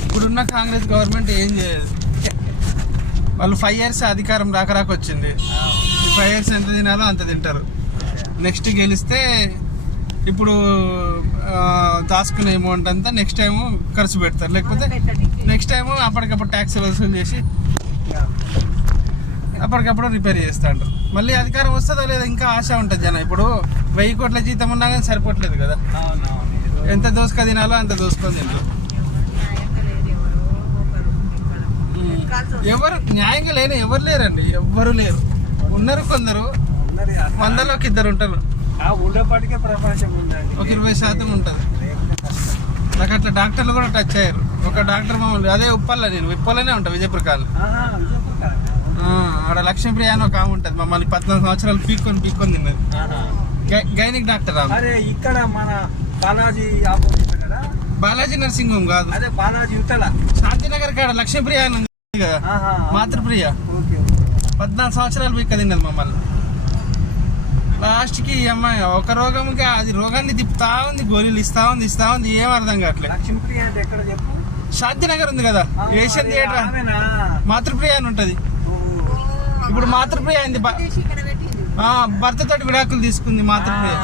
ఇప్పుడున్న కాంగ్రెస్ గవర్నమెంట్ ఏం చేయదు. వాళ్ళు 5 years అధికారం రాక వచ్చింది. 5 years ఎంత తినాలో అంత తింటారు. నెక్స్ట్ గెలిస్తే ఇప్పుడు దాచుకునే అమౌంట్ అంతా నెక్స్ట్ టైము ఖర్చు పెడతారు. లేకపోతే నెక్స్ట్ టైము అప్పటికప్పుడు ట్యాక్స్ వసూలు చేసి అప్పటికప్పుడు రిపేర్ చేస్తాంటారు. మళ్ళీ అధికారం వస్తుందో లేదా ఇంకా ఆశ ఉంటుంది జనం. ఇప్పుడు 1000 కోట్ల జీతం ఉన్నా కానీ సరిపోవట్లేదు కదా. ఎంత దోసుక తినాలో అంత దోసుకొని తింటారు. ఎవరు న్యాయంగా లేని ఎవరు లేరండి, ఎవ్వరు లేరు. ఉన్నారు కొందరు, 100లోకి 2 ఉంటారు. ఒక 20% ఉంటుంది. నాకు అట్లా డాక్టర్లు కూడా టచ్ అయ్యారు. ఒక డాక్టర్ మమ్మల్ని అదే నేను ఉప్పల్లోనే ఉంటాను, విజయపురకాలు. ఆడ లక్ష్మీప్రియ అని ఒక ఆమె ఉంటుంది, మమ్మల్ని 14 సంవత్సరాలు పీక్కొని తిన్నది. గైనిక్ డాక్టర్ ఆమె. ఇక్కడ మన బాలాజీ నర్సింగ్ హోమ్ కాదు, శాంతినగర్ కాడ లక్ష్మీప్రియ అని ఉంది కదా, మాతృప్రియ. 14 సంవత్సరాలు పీక్క తిన్నది మమ్మల్ని. లాస్ట్కి ఈ అమ్మాయి ఒక రోగంకి అది రోగాన్ని తిప్పుతా ఉంది, గోళీలు ఇస్తా ఉంది, ఏం అర్థం కావట్లేదు. శాంతినగర్ ఉంది కదా, ఏషియన్ థియేటర్, మాతృప్రియ అని ఉంటది. ఇప్పుడు మాతృప్రియ అయింది, భర్తతోటి విడాకులు తీసుకుంది మాతృప్రియ.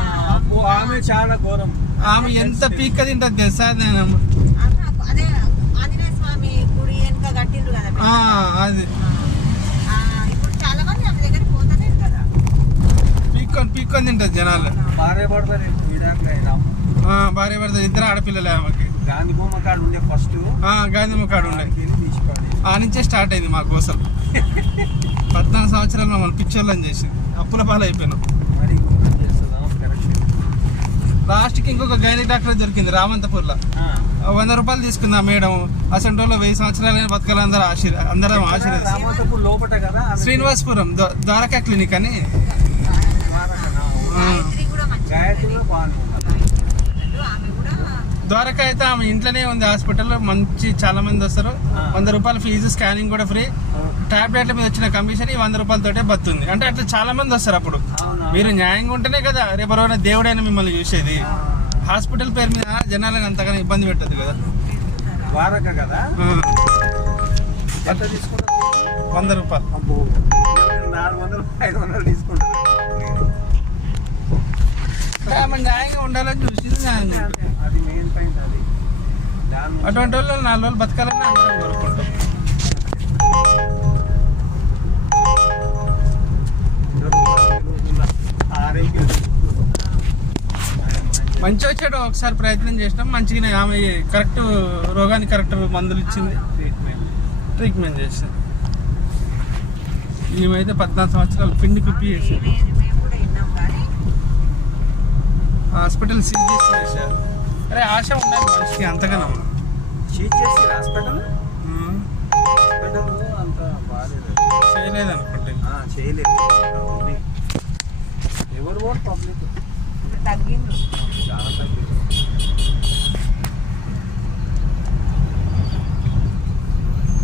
ఆమె చాలా ఘోరం. ఆమె ఎంత పీక్క తింటది తెలుసా. అది పీక్కొని తింటది జనాలు. భార్య భర్తలు ఇద్దరు ఆడపిల్లలే ఆమెకి. గాంధీ బొమ్మ కాడ ఉండే ఫస్ట్, గాంధీ బొమ్మ కాడ ఉండే. ఆ నుంచే స్టార్ట్ అయింది మా కోసం. 14 సంవత్సరాలు మమ్మల్ని పిక్చర్లను చేసింది, అప్పుల పాలు అయిపోయినాం. లాస్ట్కి ఇంకొక గైనిక్ డాక్టర్ దొరికింది రామంతపూర్లో. 100 రూపాయలు తీసుకుంది ఆ మేడం. అసంటోలో 1000 సంవత్సరాలైన బతకాలి అందరం ఆశీర్వాదం. శ్రీనివాసపురం ద్వారకా క్లినిక్ అని. ద్వారకా అయితే ఆమె ఇంట్లోనే ఉంది హాస్పిటల్లో. చాలా మంది వస్తారు. 100 రూపాయల ఫీజు, స్కానింగ్ కూడా ఫ్రీ. టాబ్లెట్ల మీద వచ్చిన కమిషన్ 100 రూపాయలతోటే బతుంది. అంటే అట్లా చాలా మంది వస్తారు. అప్పుడు మీరు న్యాయంగా ఉంటేనే కదా రేపు రోజున దేవుడైనా మిమ్మల్ని చూసేది. హాస్పిటల్ పేరు మీద జనాలను అంతగానో ఇబ్బంది పెట్టదు కదా. 100 రూపాయలు 400-500 తీసుకుంటారు. ఆమె న్యాయంగా ఉండాలని చూసి న్యాయంగా అది మెయిన్ పాయింట్. అది అటువంటి వాళ్ళు 4 రోజులు బతకాలని అందరం కోరుకుంటాం. మంచి వచ్చాడు. ఒకసారి ప్రయత్నం చేసినాం, మంచిగానే. ఆమె కరెక్ట్ రోగానికి కరెక్ట్ మందులు ఇచ్చింది, ట్రీట్మెంట్ చేసింది. ఈమెయితే 14 సంవత్సరాలు పిండి పిప్పి చేసింది. హాస్పిటల్ సీజ్ చేసేసారు. అరే ఆశ ఉండాలి మనిషికి అంతగానో. సీజ్ చేసి హాస్పిటల్ అంత చేయలేదు అనుకుంటే. చేయలేదు. ఎవరు కూడా పబ్లిక్ తగ్గింది, చాలా తగ్గింది.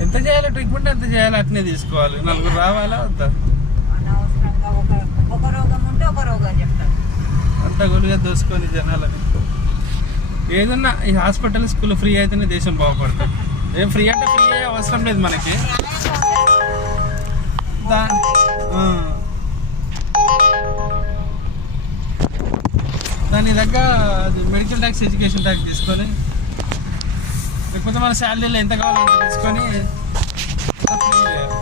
ఎంత చేయాలి ట్రీట్మెంట్, ఎంత చేయాలి అట్నే తీసుకోవాలి. 4 రావాలా వద్దా? ఒక రోగం ఉంటే ఒక రోగం చెప్తారు. అంత గొలుగా దోసుకొని జనాలని. ఏదన్నా ఈ హాస్పిటల్, స్కూల్ ఫ్రీ అయితేనే దేశం బాగుపడుతుంది. ఏం ఫ్రీ అంటే ఫ్రీ అయ్యే అవసరం లేదు మనకి. దాని దగ్గర అది మెడికల్ ట్యాక్స్, ఎడ్యుకేషన్ ట్యాక్స్ తీసుకొని, లేకపోతే మన శాలరీలో ఎంత కావాలో అంత తీసుకొని ఫ్రీ చేయాలి.